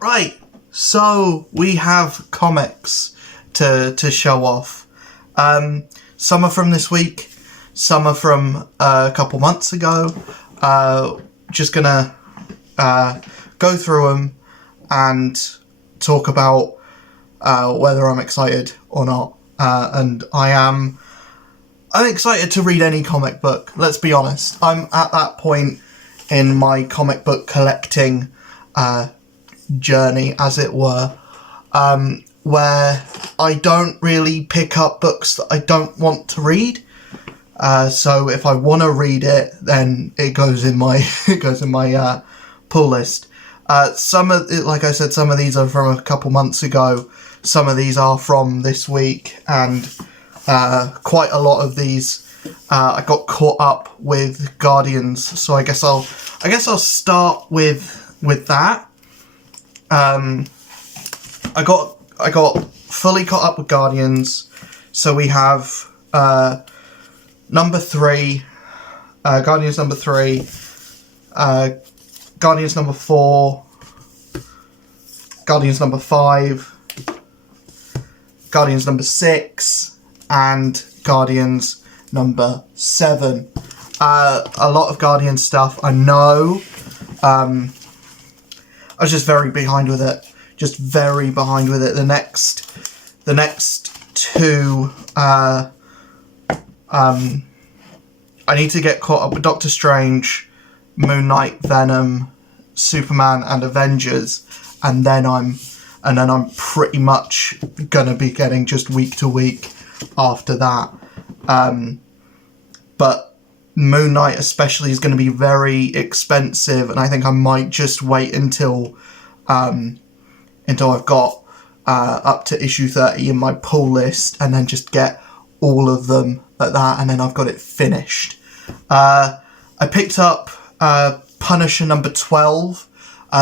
Right, so we have comics to show off. Some are from this week, some are from a couple months ago. Just gonna go through them and talk about whether I'm excited or not. And I'm excited to read any comic book, let's be honest. I'm at that point in my comic book collecting journey, as it were, where I don't really pick up books that I don't want to read. So if I want to read it, then it goes in my pull list. Some of, like I said, some of these are from a couple months ago. Some of these are from this week, and quite a lot of these I got caught up with Guardians. So I guess I'll start with that. I got fully caught up with Guardians. So we have number 3, Guardians number 3, Guardians number 4, Guardians number 5, Guardians number 6, and Guardians number 7. A lot of Guardians stuff, I know. I was just very behind with it. Just very behind with it. The next two, I need to get caught up with Doctor Strange, Moon Knight, Venom, Superman, and Avengers, and then I'm pretty much gonna be getting just week to week after that. But Moon Knight especially is going to be very expensive, and I think I might just wait until I've got up to issue 30 in my pull list, and then just get all of them at that, and then I've got it finished. I picked up Punisher number 12.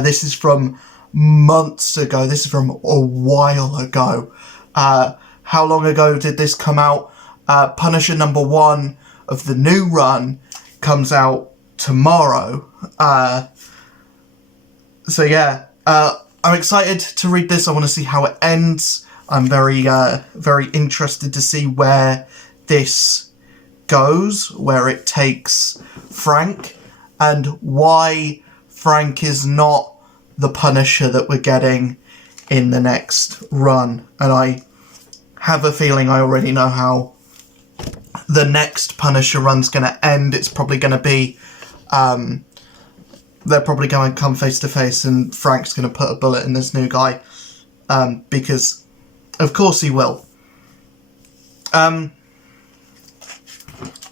This is from months ago. This is from a while ago. How long ago did this come out? Punisher number 1 of the new run comes out tomorrow. So yeah, I'm excited to read this. I want to see how it ends. I'm very interested to see where this goes, where it takes Frank, and why Frank is not the Punisher that we're getting in the next run. And I have a feeling I already know how the next Punisher run's going to end. It's probably going to be, they're probably going to come face to face, and Frank's going to put a bullet in this new guy, because of course he will.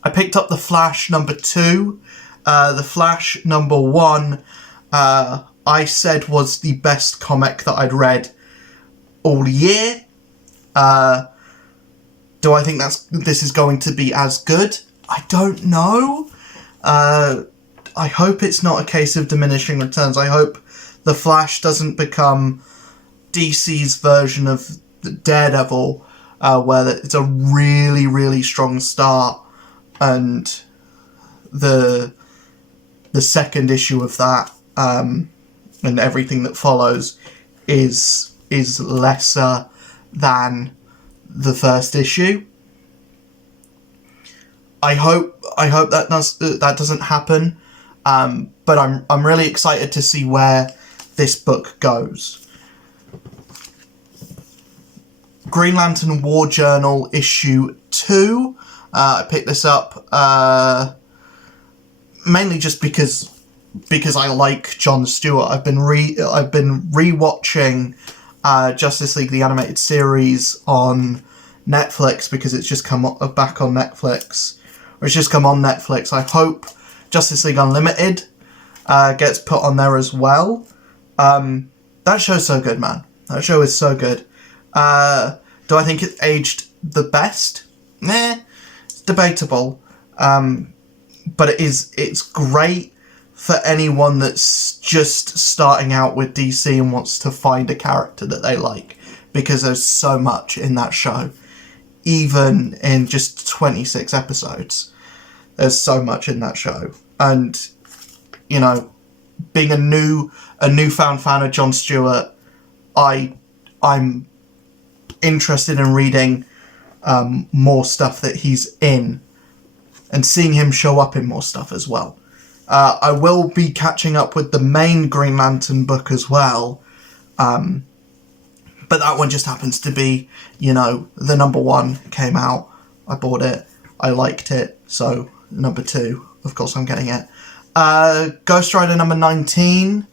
I picked up The Flash number 2. The Flash number 1, I said was the best comic that I'd read all year. Do I think this is going to be as good? I don't know. I hope it's not a case of diminishing returns. I hope The Flash doesn't become DC's version of Daredevil, where it's a really, really strong start, and the second issue of that, and everything that follows is lesser than the first issue. I hope that doesn't happen, but I'm really excited to see where this book goes. Green Lantern War Journal issue 2. I picked this up mainly just because I like Jon Stewart. I've been rewatching Justice League the Animated Series on Netflix, because it's just come back on Netflix, or it's just come on Netflix. I hope Justice League Unlimited gets put on there as well. That show's so good, man. That show is so good. Do I think it aged the best? Nah, it's debatable. But it's great for anyone that's just starting out with DC and wants to find a character that they like, because there's so much in that show. Even in just 26 episodes, there's so much in that show. And, you know, being a newfound fan of Jon Stewart, I'm interested in reading more stuff that he's in and seeing him show up in more stuff as well. I will be catching up with the main Green Lantern book as well, but that one just happens to be, the #1 came out, I bought it, I liked it, so #2, of course I'm getting it. Ghost Rider #19,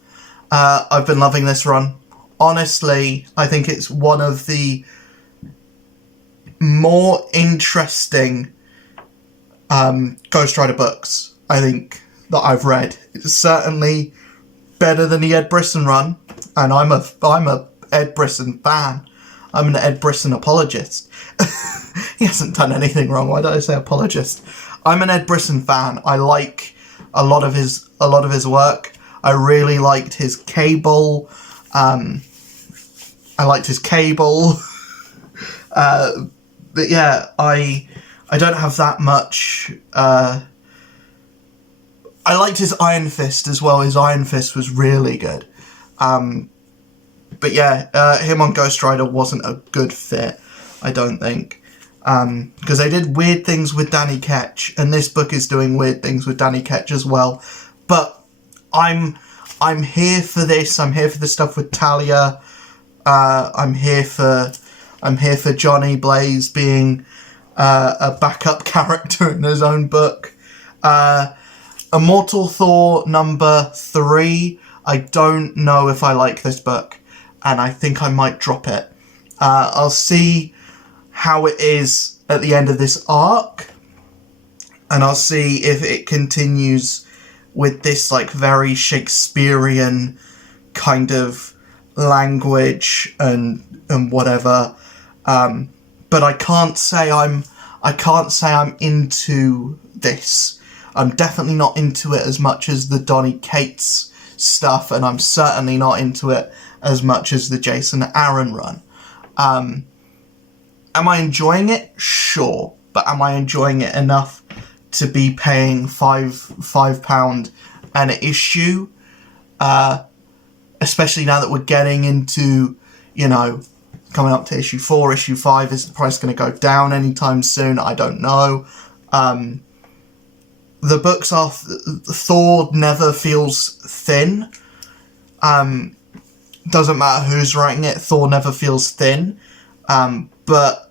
I've been loving this run. Honestly, I think it's one of the more interesting Ghost Rider books, I think, that I've read. It's certainly better than the Ed Brisson run, and I'm a Ed Brisson fan. I'm an Ed Brisson apologist. He hasn't done anything wrong. Why did I say apologist? I'm an Ed Brisson fan. I like a lot of his work. I really liked his Cable. But yeah, I don't have that much. I liked his Iron Fist as well. His Iron Fist was really good. But yeah, him on Ghost Rider wasn't a good fit, I don't think. Because they did weird things with Danny Ketch, and this book is doing weird things with Danny Ketch as well. But I'm here for this. I'm here for the stuff with Talia. I'm here for Johnny Blaze being a backup character in his own book. Immortal Thor #3. I don't know if I like this book, and I think I might drop it. I'll see how it is at the end of this arc, and I'll see if it continues with this like very Shakespearean kind of language and whatever. But I can't say I'm into this. I'm definitely not into it as much as the Donny Cates stuff, and I'm certainly not into it as much as the Jason Aaron run. Am I enjoying it? Sure. But am I enjoying it enough to be paying £5 an issue? Especially now that we're getting into, coming up to issue 4, issue 5. Is the price going to go down anytime soon? I don't know. The books are... Thor never feels thin. Doesn't matter who's writing it, Thor never feels thin. But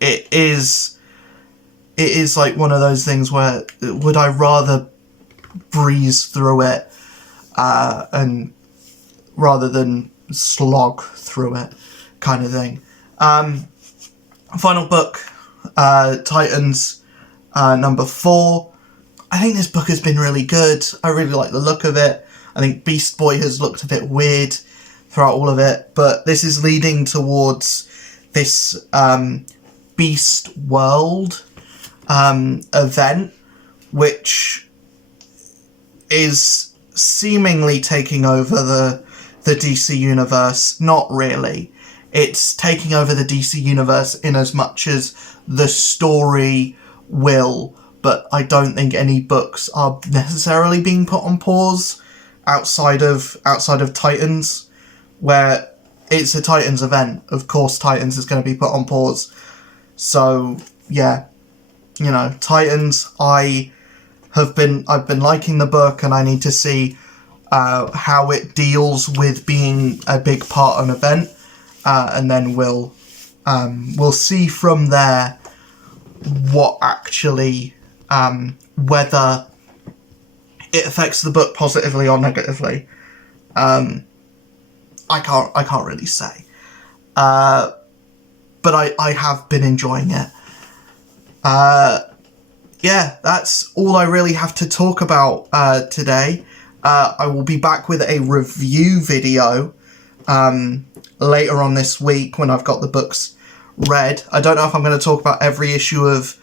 it is like one of those things where would I rather breeze through it and rather than slog through it kind of thing. Final book, Titans #4. I think this book has been really good. I really like the look of it. I think Beast Boy has looked a bit weird throughout all of it, but this is leading towards this Beast World event, which is seemingly taking over the DC universe. Not really. It's taking over the DC universe in as much as the story will, but I don't think any books are necessarily being put on pause outside of Titans, where it's a Titans event. Of course Titans is going to be put on pause. So yeah, Titans, I've been liking the book, and I need to see how it deals with being a big part of an event, and then we'll see from there what actually whether it affects the book positively or negatively. I can't really say, but I have been enjoying it. Yeah, that's all I really have to talk about today. I will be back with a review video later on this week when I've got the books read. I don't know if I'm going to talk about every issue of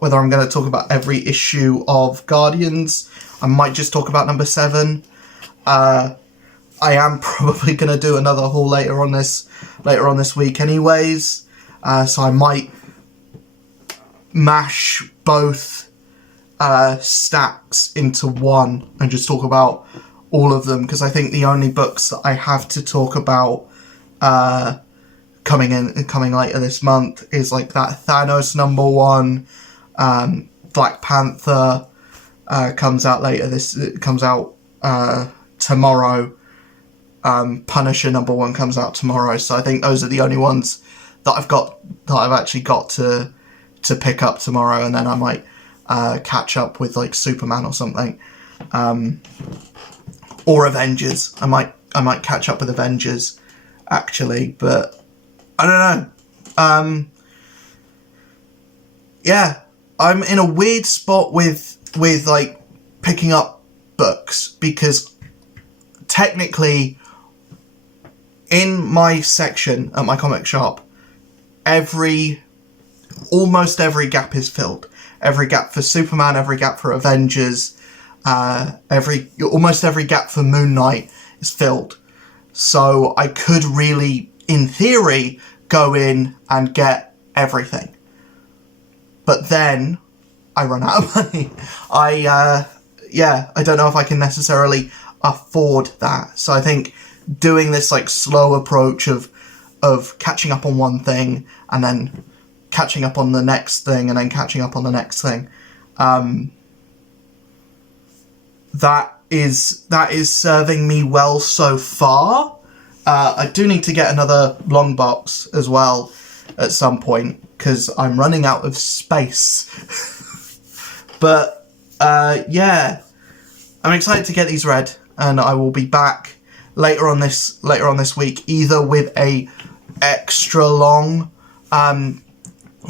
whether I'm going to talk about every issue of Guardians. I might just talk about #7. I am probably going to do another haul later on this week anyways, so I might mash both stacks into one and just talk about all of them, because I think the only books that I have to talk about coming later this month is like that Thanos #1, Black Panther comes out later. It comes out tomorrow. Punisher #1 comes out tomorrow. So I think those are the only ones that I've actually got to pick up tomorrow, and then I might catch up with like Superman or something, or Avengers. I might catch up with Avengers actually, but I don't know. Yeah, I'm in a weird spot with like picking up books, because technically in my section at my comic shop, almost every gap is filled. Every gap for Superman, every gap for Avengers, almost every gap for Moon Knight is filled. So I could really, in theory, go in and get everything. But then I run out of money. I don't know if I can necessarily afford that. So I think doing this like slow approach of catching up on one thing and then catching up on the next thing and then catching up on the next thing, that is serving me well so far. I do need to get another long box as well at some point, because I'm running out of space. But yeah, I'm excited to get these read, and I will be back later on this week, either with a extra long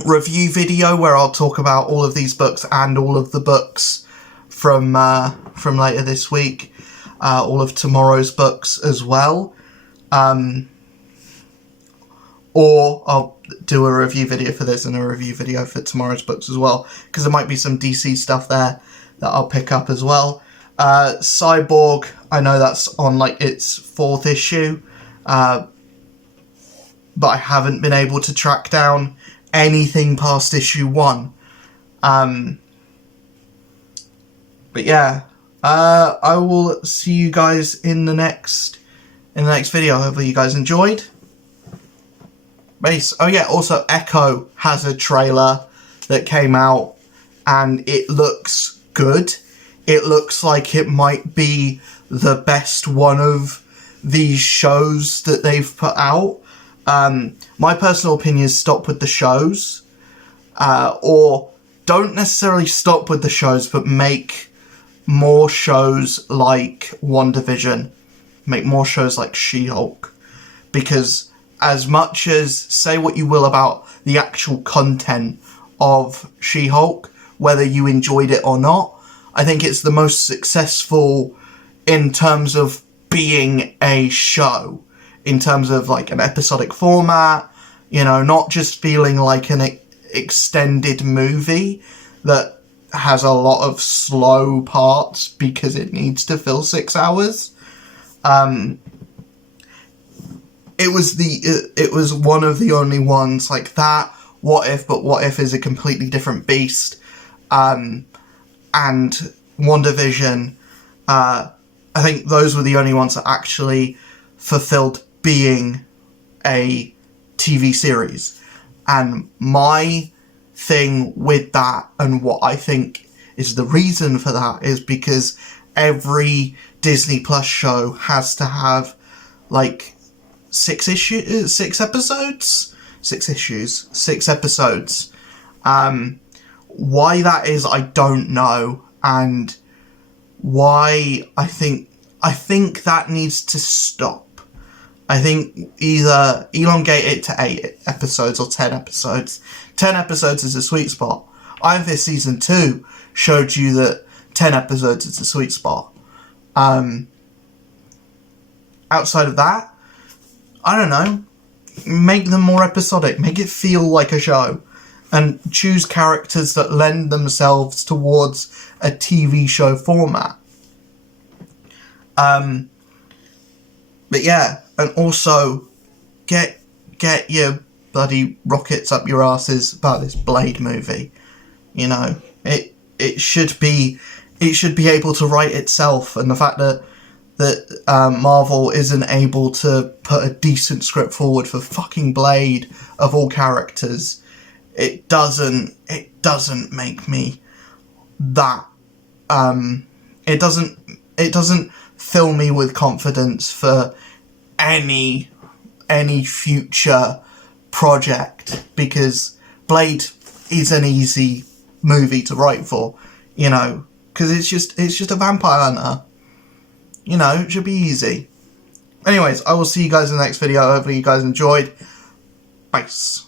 review video where I'll talk about all of these books and all of the books from later this week, all of tomorrow's books as well, or I'll do a review video for this and a review video for tomorrow's books as well, because there might be some DC stuff there that I'll pick up as well. Cyborg, I know that's on like its 4th issue, but I haven't been able to track down anything past issue 1. But yeah, I will see you guys in the next video. Hopefully you guys enjoyed. Oh yeah, also Echo has a trailer that came out, and it looks good. It looks like it might be the best one of these shows that they've put out. My personal opinion is stop with the shows, or don't necessarily stop with the shows, but make more shows like WandaVision, make more shows like She-Hulk, because as much as, say what you will about the actual content of She-Hulk, whether you enjoyed it or not, I think it's the most successful in terms of being a show, in terms of like an episodic format, you know, not just feeling like an extended movie that has a lot of slow parts because it needs to fill 6 hours. It was one of the only ones like that. What If, but What If is a completely different beast. And WandaVision, I think those were the only ones that actually fulfilled being a TV series. And my thing with that, and what I think is the reason for that, is because every Disney Plus show has to have like 6 episodes. Why that is, I don't know, and why I think that needs to stop. I think either elongate it to 8 episodes or 10 episodes. 10 episodes is a sweet spot. Iron Fist Season 2 showed you that 10 episodes is a sweet spot. Outside of that, I don't know. Make them more episodic. Make it feel like a show. And choose characters that lend themselves towards a TV show format. But yeah, and also get your bloody rockets up your asses about this Blade movie. You know, it should be able to write itself, and the fact that Marvel isn't able to put a decent script forward for fucking Blade of all characters, it doesn't make me that it doesn't fill me with confidence for any future project, because Blade is an easy movie to write for, you know, because it's just a vampire hunter. You know, it should be easy. Anyways, I will see you guys in the next video. Hopefully you guys enjoyed. Peace.